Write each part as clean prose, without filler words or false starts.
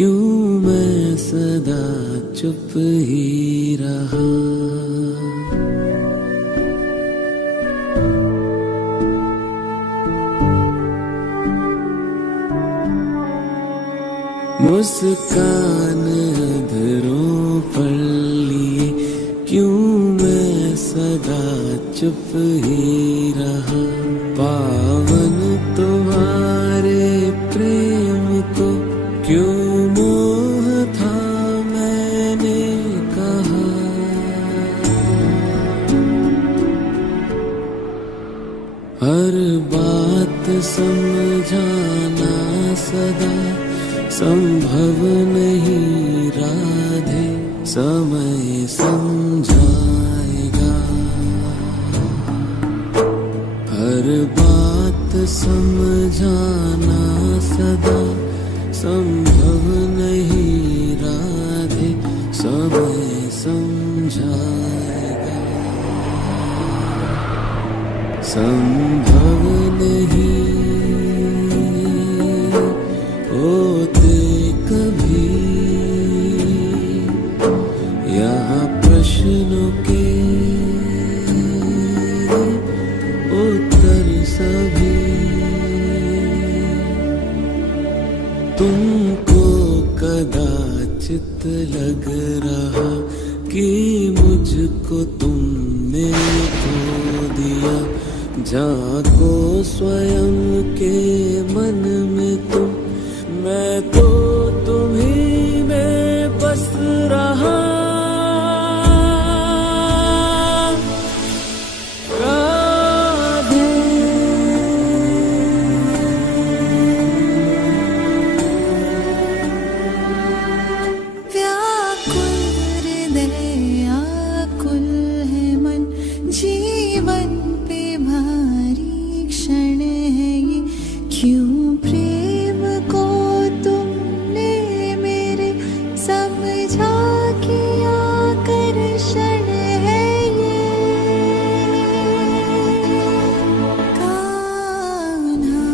क्यों मैं सदा चुप ही रहा। मुस्कान अधरों पर लिए क्यों मैं सदा चुप ही रहा। पावन तुम्हारे प्रेम को क्यों मोह था मैंने कहा। हर बात समझाना सदा संभव नहीं राधे, समय समझाएगा। हर बात समझाना सदा संभव नहीं राधे, समय समझाएगा। संभव नहीं होते कभी यहाँ प्रश्नों के उत्तर सभी। तुमको कदाचित लग रहा कि मुझको तुमने खो दिया। झांको स्वयं के मन में तुम, मैं तो तुम्हीं में बस रहा। राधे व्याकुल हृदय आकुल है मन, जीवन पे भारी क्षण है ये। क्यों प्रेम को तुमने मेरे समझा किया आकर्षण है ये। कान्हा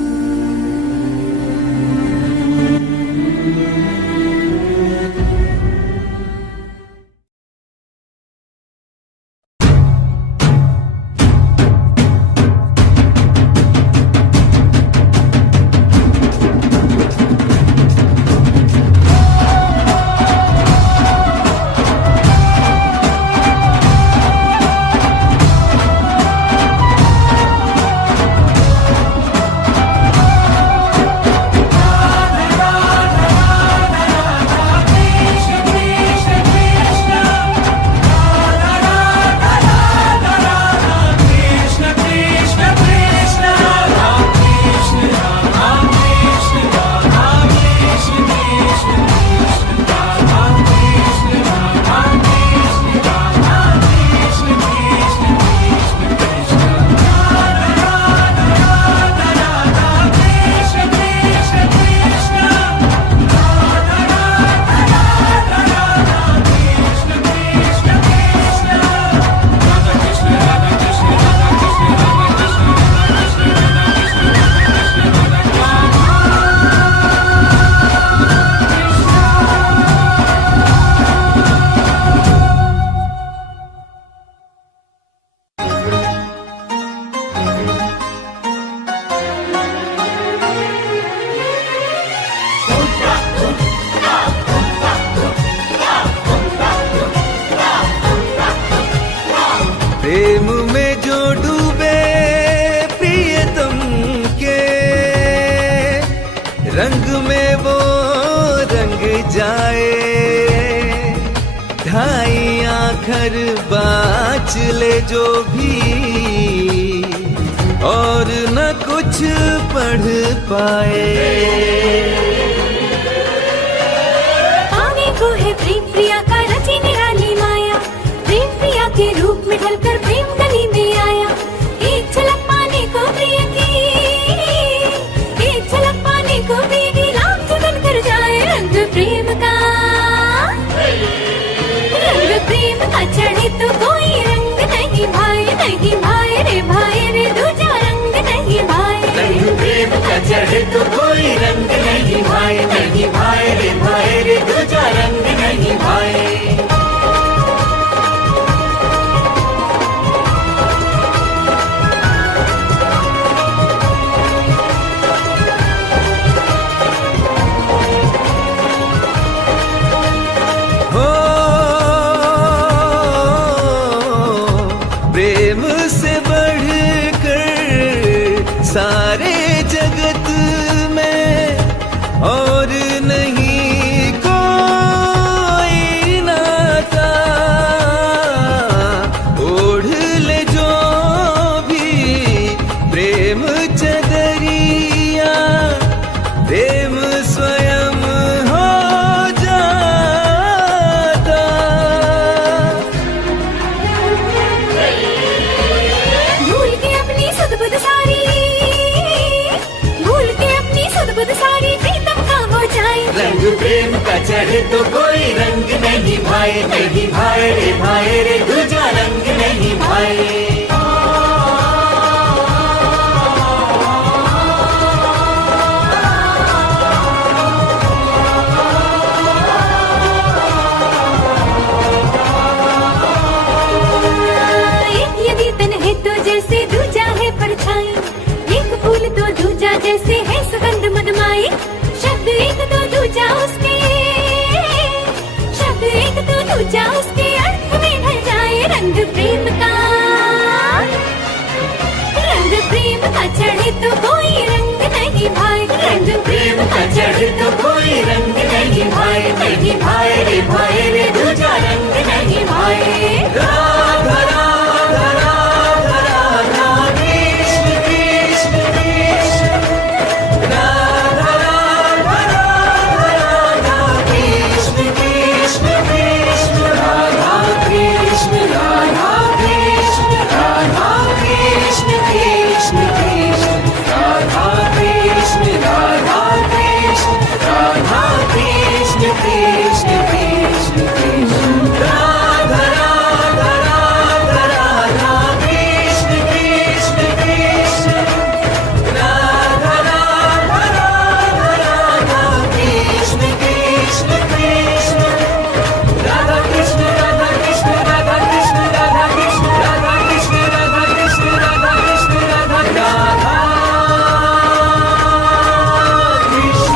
प्रेम में जो डूबे प्रियतम के रंग में वो रंग जाए। ढाई आखर बाँच ले जो भी और न कुछ पढ़ पाए। पाने को है प्रेम प्रिया का रची निराली माया। प्रेम प्रिया के रूप में ढलकर प्रेम गली में आया। एक झलक पाने को प्रिय की, एक झलक पाने को प्रिय की लाख जुगन कर जाए। रंग प्रेम का चढ़े तो कोई रंग नहीं भाई, नहीं भाई रे भाई रे दूजा रंग नहीं भाई। रंग प्रेम का चढ़े तो कोई रंग नहीं भाई, नहीं भाई रे भाई रंग प्रेम का चढ़े तो कोई रंग नहीं भाई, नहीं भाई रे दूजा रंग नहीं भाई। एक यदि तन है तो जैसे दूजा है परछाई, एक फूल तो दूजा जैसे है सुगंध मदमाई। शब्द एक तो दूजा उसके, शब्द एक तो दूजा उसके अर्थ में ढल जाए। रंग प्रेम का, रंग प्रेम का चढ़े तो कोई रंग नहीं भाई, रंग प्रेम का चढ़े तो कोई रंग नहीं भाई, नहीं भाई रे दूजा रंग नहीं भाई। राधा राधा राधा राधा कृष्ण कृष्ण कृष्ण, राधा राधा राधा राधा कृष्ण कृष्ण कृष्ण, राधा कृष्ण राधा कृष्ण, राधा कृष्ण कृष्ण कृष्ण, राधा कृष्ण राधा कृष्ण, राधा कृष्ण कृष्ण कृष्ण कृष्ण, राधा राधा राधा राधा कृष्ण कृष्ण कृष्ण, राधा राधा राधा राधा कृष्ण कृष्ण कृष्ण, राधा कृष्ण राधा कृष्ण राधा कृष्ण राधा कृष्ण राधा कृष्ण राधा कृष्ण राधा कृष्ण राधा राधा कृष्ण।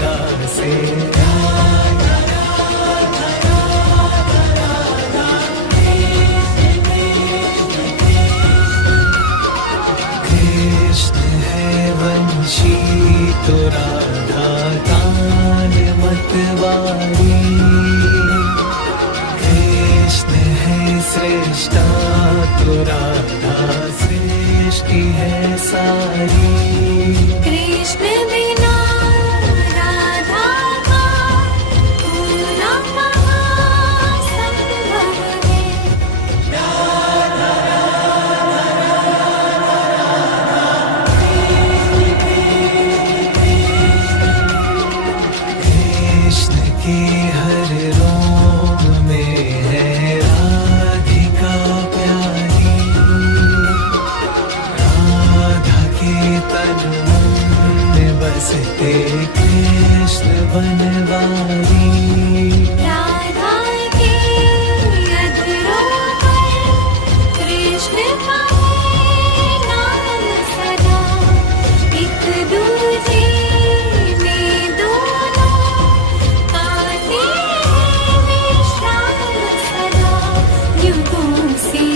राधा से। कृष्ण है वंशी तो राधा तान मतवारी, कृष्ण है श्रेष्ठा तो राधा सृष्टि है सारी। कृष्ण बिना राधा का पूरा महासंभव है। कृष्ण के हर रोग में है राधिका प्यारी, राधा के तन में बसते कृष्ण बनवारी। राधा के अधरों पर कृष्ण का है नाम सदा, एक दूजे में दोनों काटे हैं विश्राम सदा। युगों से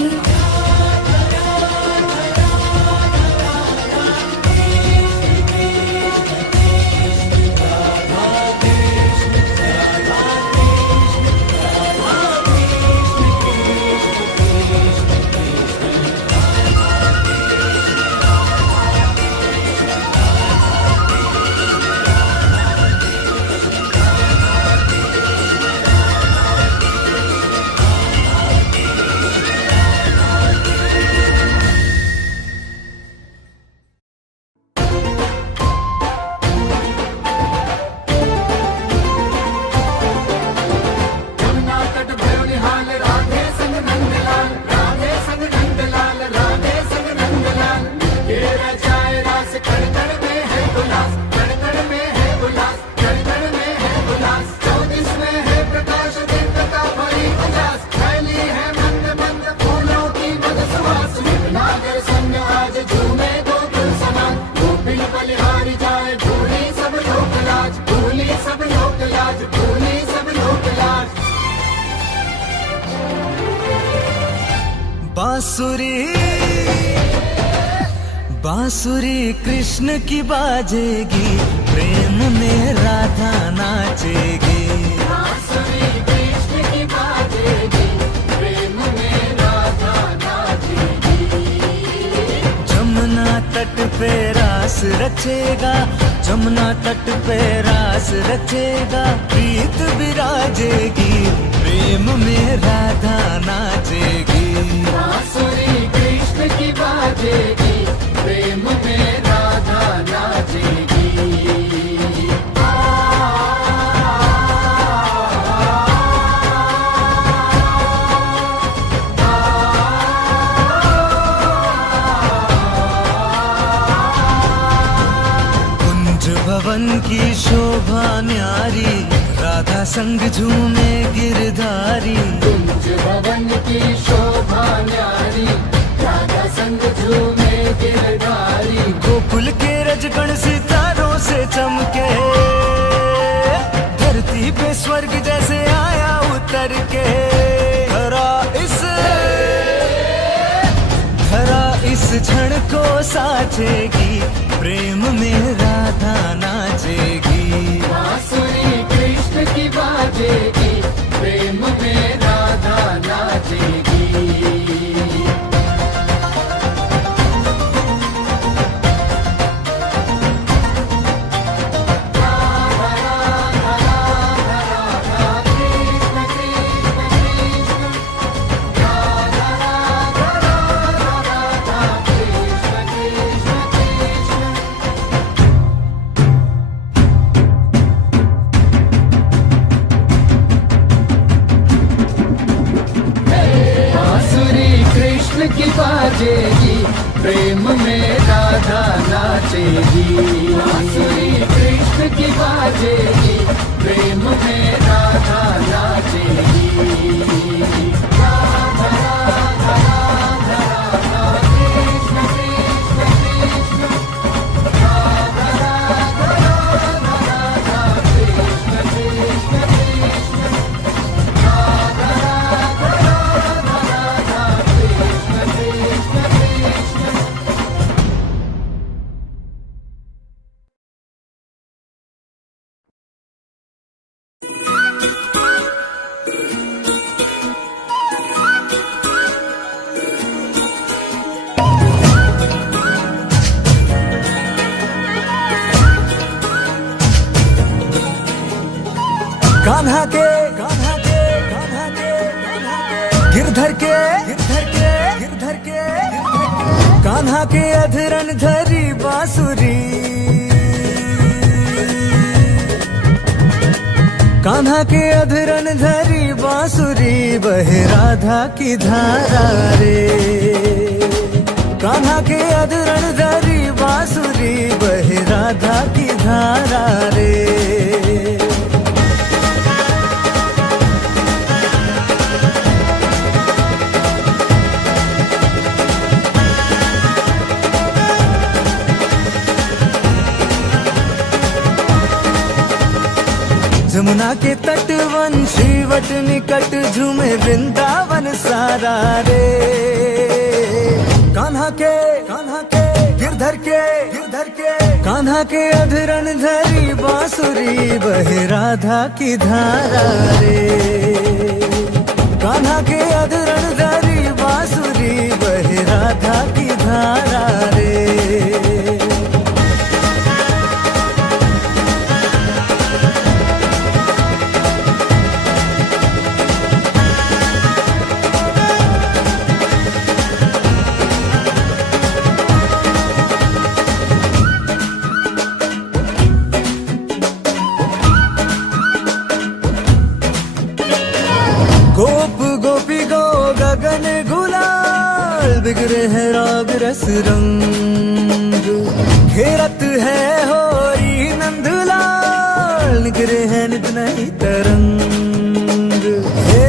यमुना तट भयो निहाल, राधे संग नंदलाल, राधे संग नंदलाल, राधे संग नंदलाल। ये रचाए रास कण कण में है उल्लास, कण कण में है उल्लास, कण कण में है उल्लास। 24 में है प्रकाश दिव्य का भरी उजास, फैली है मंद मंद फूलों की मध सुवास। नागर संग आज झूमे गोकुल समान, गोपिन बलिहारी जाए भूली सब लोक लाज, भूली सब लोक लाज, भूली सब लोक लाज। बांसुरी बांसुरी कृष्ण की बाजेगी, प्रेम में राधा नाचेगी। बांसुरी कृष्ण की बाजेगी, प्रेम में राधा नाचेगी। जमुना तट पे रास रचेगा, जमुना तट पे रास रचेगा, प्रीत विराजेगी, प्रेम में राधा नाचेगी। बांसुरी कृष्ण की बाजेगी, प्रेम में राधा नाचेगी। कुंज भवन की शोभा न्यारी, राधा संग झूमे गिरधारी। कुंज भवन की शोभा न्यारी, राधा संग झूमे गिरधारी। गोकुल के रजगण सितारों से चमके, धरती पे स्वर्ग जैसे आया उतर के। धरा इस क्षण को साचेगी, प्रेम में राधा नाचेगी। बांसुरी कृष्ण की बाजेगी, प्रेम में राधा नाचेगी। की बाजेगी, प्रेम में राधा नाचेगी। बांसुरी कृष्ण की बाजेगी, प्रेम में राधा नाचेगी। राधा राधा राधा राधा कृष्ण कृष्ण कृष्ण, राधा राधा राधा राधा कान्हा के गिरधर के कान्हा के अधरन धरी बांसुरी, कान्हा के अधरन धरी बांसुरी, बहे राधा की धारा रे। कान्हा के अधरन धरी बांसुरी, बहे राधा की धारा रे। जमुना के तट वंशी वट निकट झूमे वृंदावन सारा रे। कान्हा के गिरधर के कान्हा के अधरन धरी बांसुरी, बहे राधा की धारा रे। कान्हा के अधरन धरी बांसुरी, बहे राधा की धारा रे। गोप गोपी गो गगन गुलाल, बिगड़े हैं राग रस रंग। घेरत है होरी नंदलाल, निगरे हैं नित नई तरंग। हे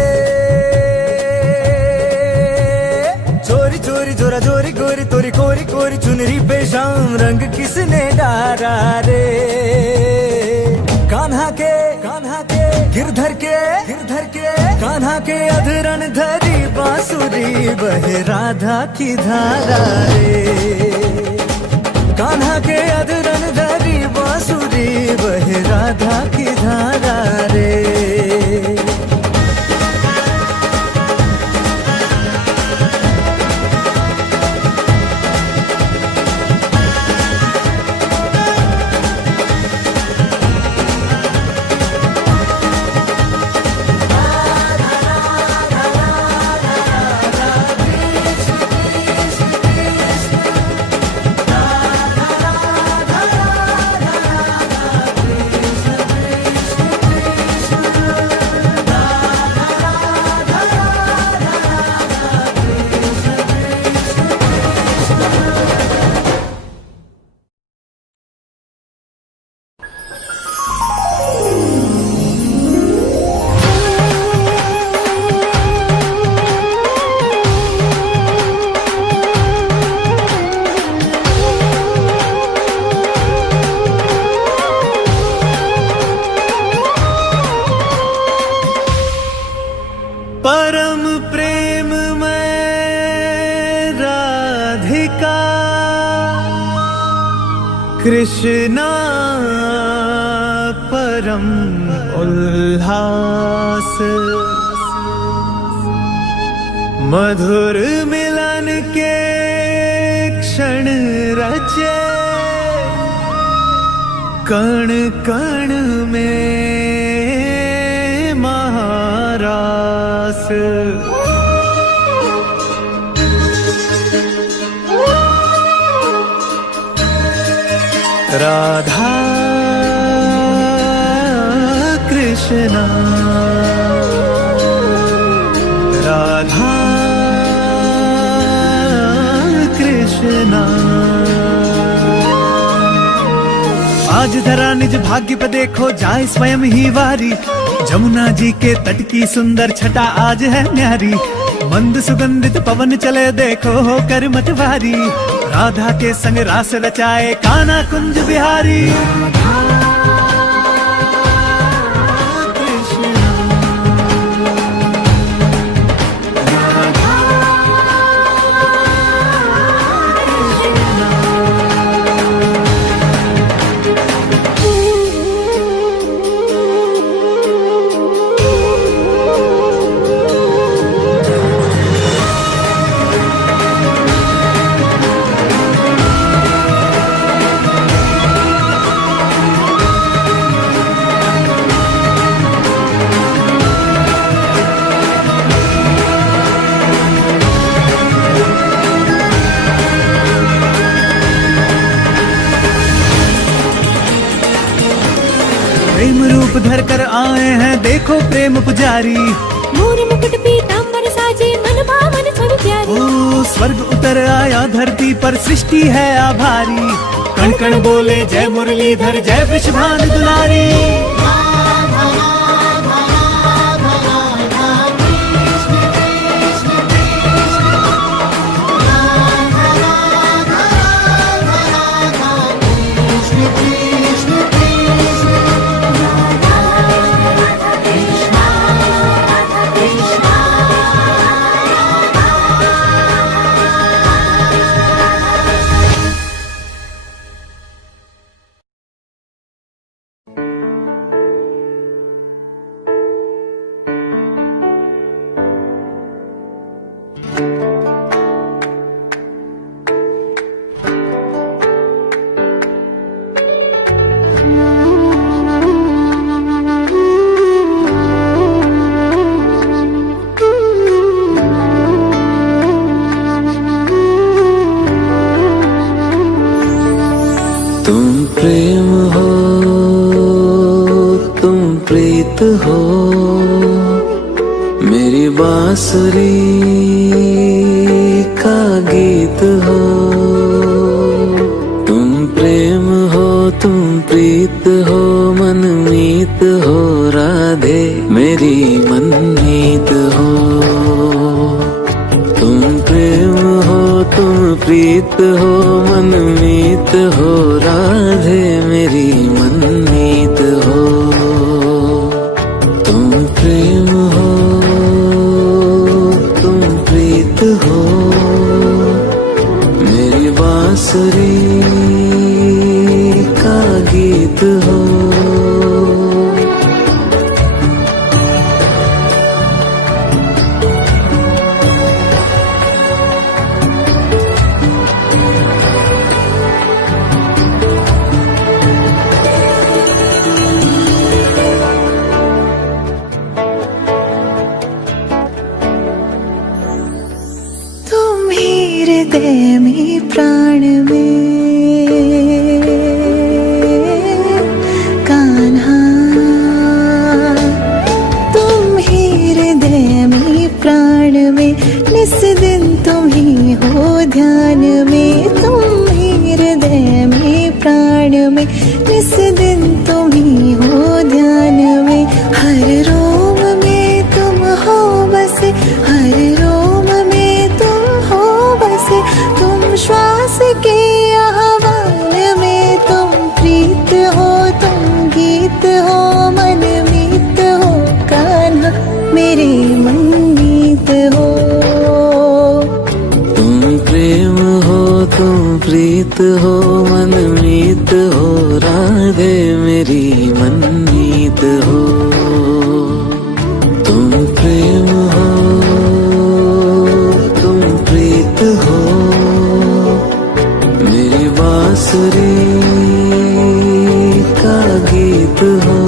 चोरी चोरी जोरा जोरी गोरी तोरी कोरी कोरी चुनरी पे शाम रंग किसने डारा रे। कान्हा के गिरधर के कान्हा के अधरन धरी बांसुरी, बहे राधा की धारा रे। कान्हा के अधरन धरी बांसुरी, बहे राधा की धारा रे। परम प्रेम में राधिका, कृष्णा परम उल्लास। मधुर मिलन के क्षण रचे, कण कण में महारास। राधा कृष्णा, राधा कृष्णा। आज धरा निज भाग्य पे देखो जाए स्वयं ही वारी। जमुना जी के तट की सुंदर छटा आज है न्यारी। मंद सुगंधित पवन चले देखो होकर मतवारी। राधा के संग रास रचाए कान्हा कुंज बिहारी। प्रेम रूप धर कर आए हैं देखो प्रेम पुजारी। मोर मुकुट पीतांबर साजे मन भावन छवि प्यारी। ओ स्वर्ग उतर आया धरती पर सृष्टि है आभारी। कण कण बोले जय मुरलीधर जय वृषभानु दुलारी। तुम प्रेम हो, तुम प्रीत हो, मेरी बांसुरी का गीत हो। तुम प्रेम हो, तुम प्रीत हो, मनमीत हो, राधे मेरी मनमीत हो। तुम प्रेम हो, तुम प्रीत हो, मनमीत हो, राधे मेरी मनमीत हो। तुम प्रेम हो, तुम प्रीत हो, मेरी बांसुरी का गीत हो। हृदय में प्राण में कान्हा, तुम ही हृदय में प्राण में, निस दिन तुम ही हो ध्यान में। तुम ही हृदय में प्राण में, निस दिन तुम ही हो ध्यान में। हर रोम में तुम हो बसे, हर रोम में तुम हो बसे। तुम श्वास के आह्वान में, तुम प्रीत हो, तुम गीत हो, मनमीत हो, कान्हा मेरे मनमीत हो। तुम प्रेम हो, तुम प्रीत हो, मनमीत हो, राधे मेरी मनमीत हो। तुम प्रेम हो, तुम प्रीत हो, मेरी बांसुरी का गीत हो।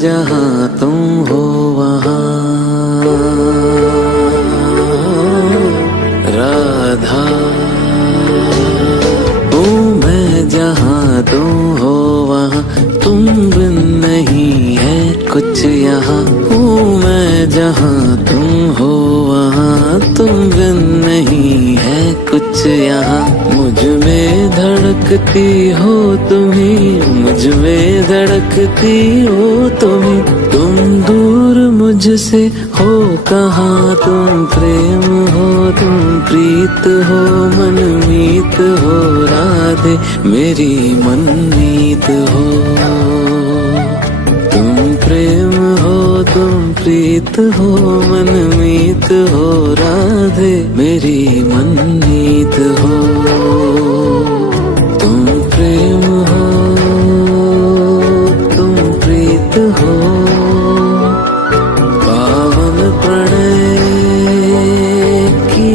जहाँ तुम हो वहाँ राधा, हूँ मैं जहाँ तुम हो वहाँ, तुम बिन नहीं है कुछ यहाँ। हूँ मैं जहाँ तुम हो वहाँ, तुम बिन नहीं है कुछ यहाँ। मुझ में धड़कती हो तुम्ही, मुझ में धड़कती हो तुम्ही। तुम दूर मुझसे हो कहाँ, तुम प्रेम हो, तुम प्रीत हो, मनमीत हो, राधे मेरी मनमीत हो। तुम प्रेम हो, तुम प्रीत हो, मनमीत हो, राधे मेरी मनमीत हो। तुम प्रेम हो, तुम प्रीत हो, पावन प्रणय की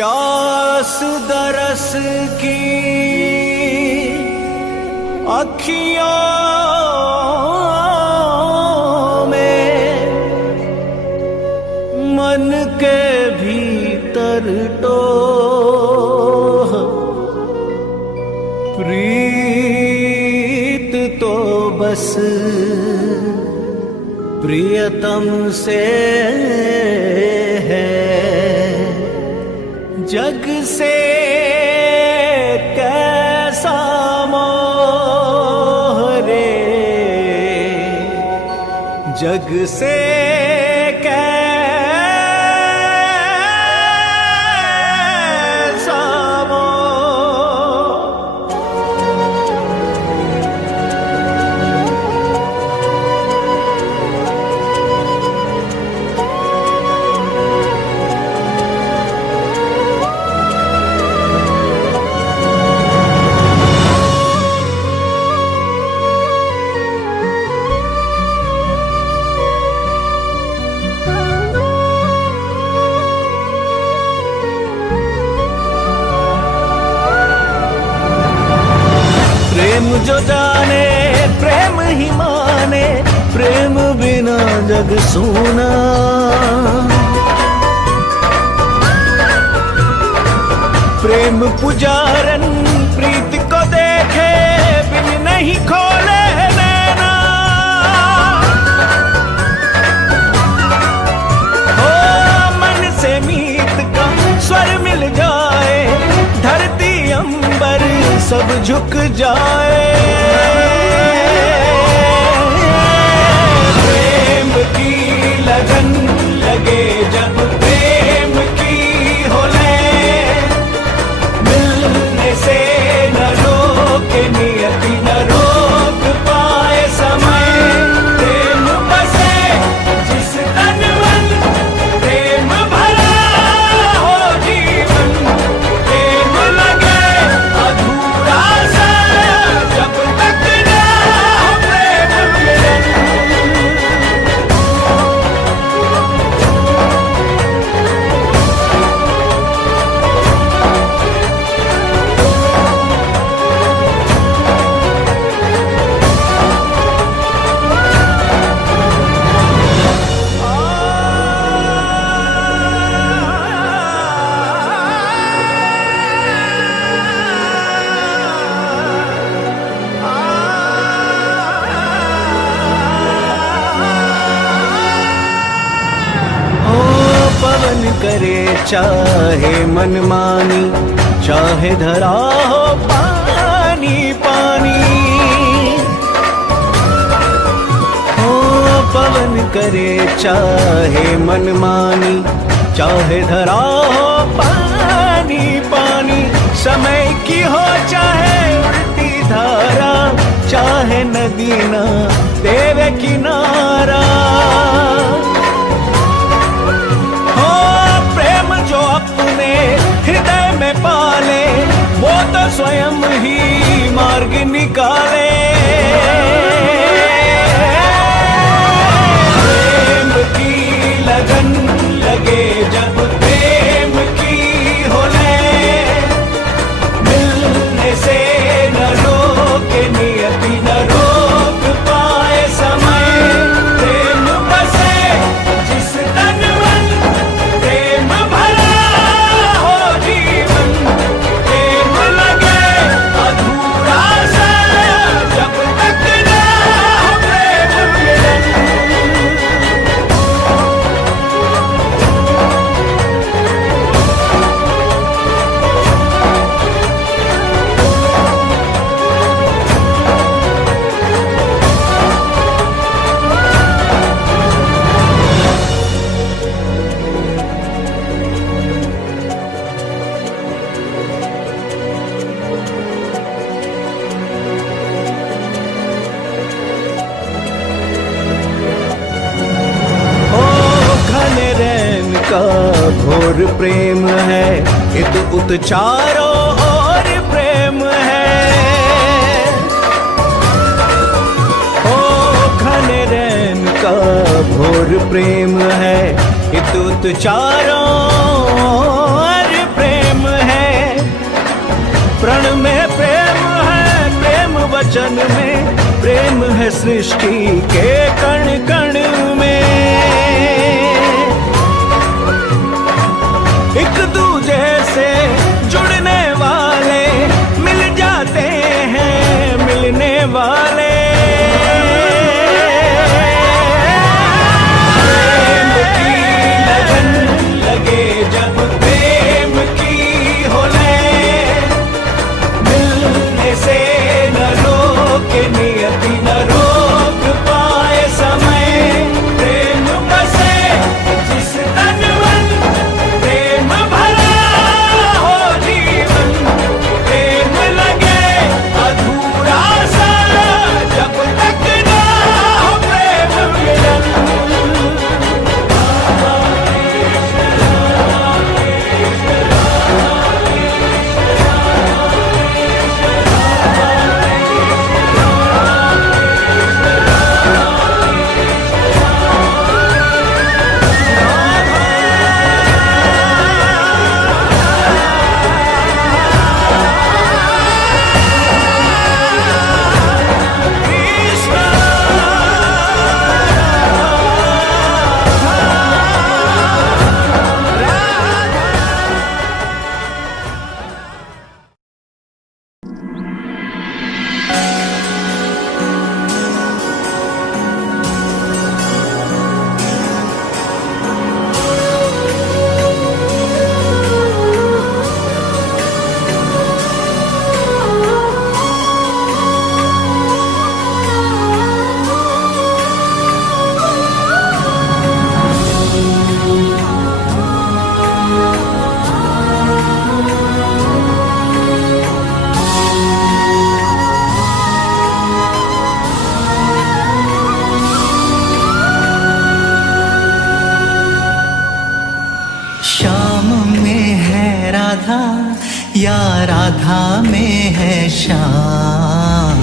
प्यास दरस की अखियों में मन के भीतर टोह प्रीत तो बस प्रियतम से है, जग से कैसा मोह रे, जग से कैसा मोह। प्रेम जो जाने प्रेम ही माने, प्रेम बिना जग सूना। प्रेम पुजारन प्रीत को देखे बिन नहीं खोले नैना। हो मन से मीत का स्वर मिल जाए, धरती अंबर सब झुक जाए। प्रेम की लगन लगे जब प्रेम की हो ले, मिलने से न रोके नियति न रोक पाए समय। प्रेम बसे जिस तन मन, प्रेम भरा हो जीवन। प्रेम लगे अधूरा सा जब तक ना हो प्रेम मिलन। पवन करे चाहे मनमानी, चाहे धरा हो पानी पानी। हो पवन करे चाहे मनमानी, चाहे धरा हो पानी पानी। समय की हो चाहे उल्टी धारा, चाहे नदी ना देवे किनारा। हृदय में पाले वो तो स्वयं ही मार्ग निकाले। प्रेम की लगन लगे जब प्रेम की हो ले, मिलने से न रोके नियति न रोक पाए समय। प्रेम बसे जिस तन मन, प्रेम भरा जब तक ना हो प्रेम मिलन। का घोर प्रेम है, इत उत चारों ओर प्रेम है। ओ घने रैन का घोर प्रेम है, इत उत चारों ओर प्रेम है सृष्टि के कण कण में। एक दूजे से जुड़ने वाले मिल जाते हैं मिलने वाले। प्रेम की लगन लगे जब प्रेम की हो लय, मिलने से न रोके नियति न रोक पाए समय। प्रेम बसे जिस तन मन, प्रेम भरा हो जीवन, प्रेम लगे अधूरा सा जब तक ना हो प्रेम मिलन। श्याम में है राधा या राधा में है श्याम।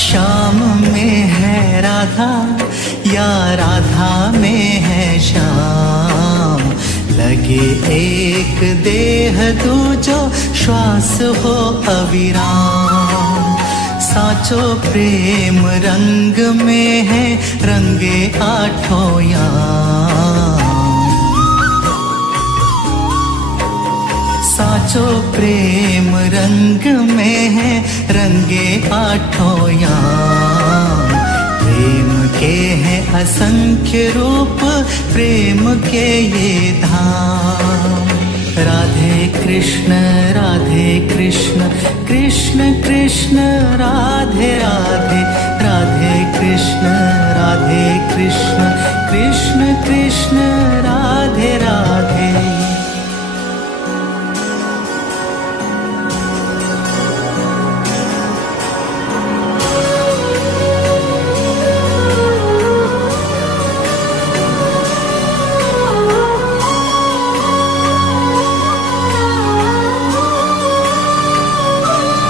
श्याम में है राधा या राधा में है श्याम। लगे एक देह दूजो श्वास हो अविराम। साचो प्रेम रंग में है रंगे आठों याम। साचो प्रेम रंग में है रंगे आठों याम। प्रेम के हैं असंख्य रूप, प्रेम के ये धाम। राधे कृष्ण कृष्ण कृष्ण राधे राधे, राधे कृष्ण